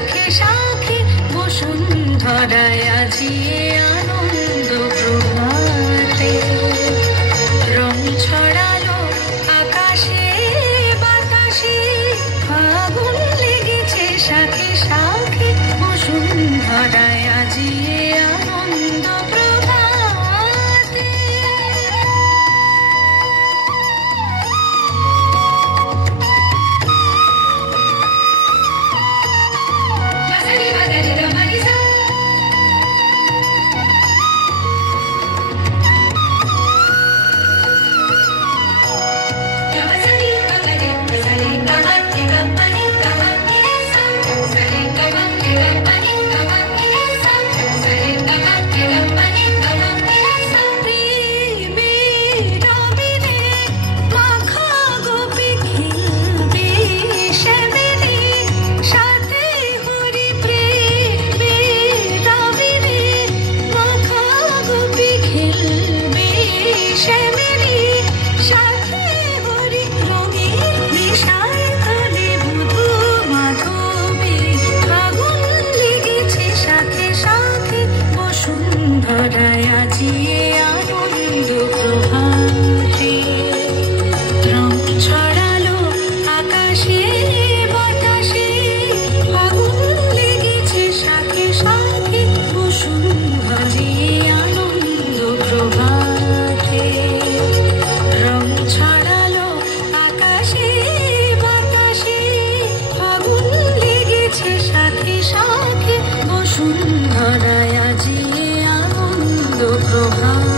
শাখে শাখে বসুন্ধরায় আজিয়ে আনন্দ প্রভাতে রং ছড়ালো আকাশে বাতাসে ফাগুন লেগেছে শাখে শাখে বসুন্ধরায় আজিয়ে আনন্দ প্রভাতে। আজিয়ে আনন্দ প্রভাতে রং ছড়ালো আকাশে বাতাসে ফাগুন লেগেছে শাখে শাখে বসুন্ধরায় আনন্দ প্রভাতে রং ছড়ালো আকাশে বাতাসে ফাগুন লেগেছে শাখে শাখে বসুন্ধরায় আজিয়ে আনন্দ প্রভাতে।